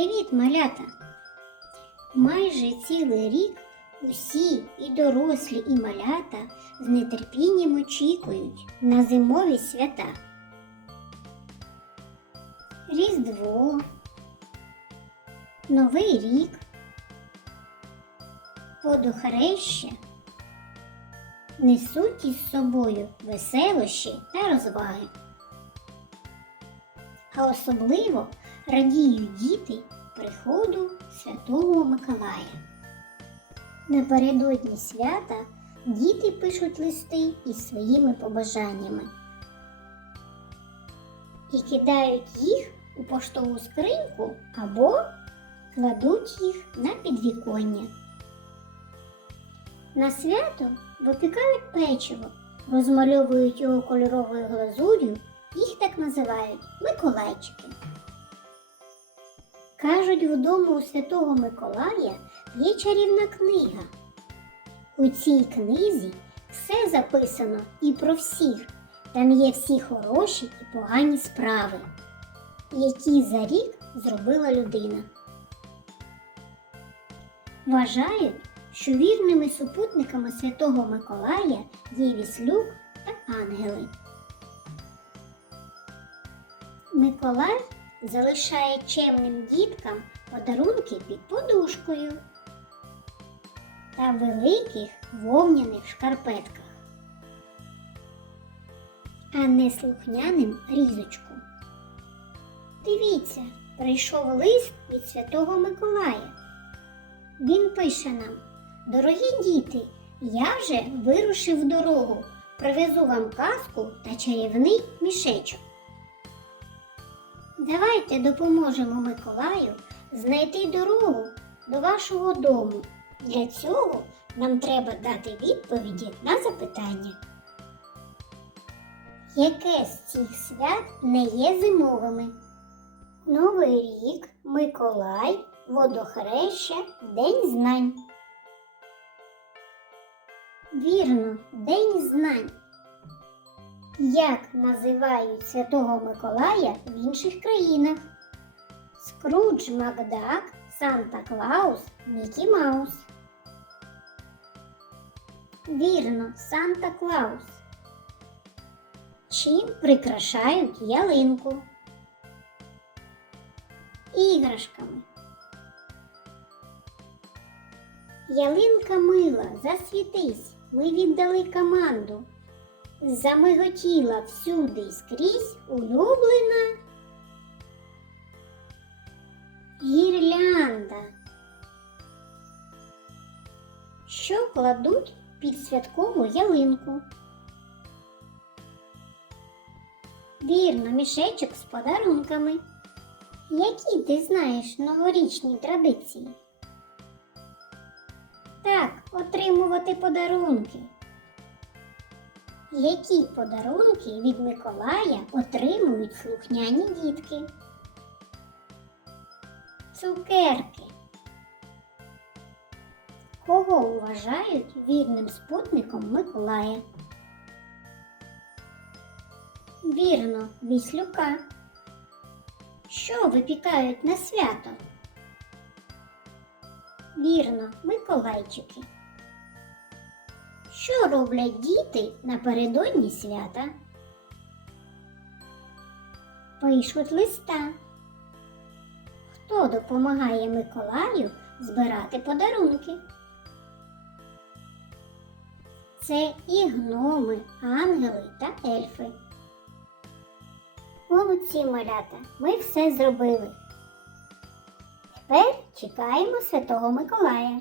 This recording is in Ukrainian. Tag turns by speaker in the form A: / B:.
A: Привіт, малята! Майже цілий рік усі і дорослі, і малята з нетерпінням очікують на зимові свята. Різдво, Новий рік, водохреща несуть із собою веселощі та розваги. А особливо радіють діти приходу Святого Миколая. Напередодні свята діти пишуть листи із своїми побажаннями і кидають їх у поштову скриньку або кладуть їх на підвіконня. На свято випікають печиво, розмальовують його кольоровою глазур'ю, їх так називають Миколайчики. Кажуть, вдома у Святого Миколая є чарівна книга. У цій книзі все записано і про всіх. Там є всі хороші і погані справи, які за рік зробила людина. Вважають, що вірними супутниками Святого Миколая є віслюк та ангели. Миколай залишає чемним діткам подарунки під подушкою та великих вовняних шкарпетках, а не слухняним різочку. Дивіться, прийшов лист від Святого Миколая. Він пише нам: Дорогі діти, я вже вирушив в дорогу, привезу вам казку та чарівний мішечок. Давайте допоможемо Миколаю знайти дорогу до вашого дому. Для цього нам треба дати відповіді на запитання. Яке з цих свят не є зимовими? Новий рік, Миколай, водохреща, День знань. Вірно, День знань. Як називають Святого Миколая в інших країнах? Скрудж Макдак, Санта Клаус, Мікі Маус. Вірно, Санта Клаус. Чим прикрашають ялинку? Іграшками. Ялинка мила, засвітись, ми віддали команду. Замиготіла всюди й скрізь улюблена гірлянда. Що кладуть під святкову ялинку? Вірно, мішечок з подарунками. Які ти знаєш новорічні традиції? Так, отримувати подарунки. Які подарунки від Миколая отримують слухняні дітки? Цукерки. Кого вважають вірним спутником Миколая? Вірно, віслюка. Що випікають на свято? Вірно, Миколайчики. Що роблять діти напередодні свята? Пишуть листа. Хто допомагає Миколаю збирати подарунки? Це і гноми, ангели та ельфи. Молодці малята, ми все зробили. Тепер чекаємо Святого Миколая.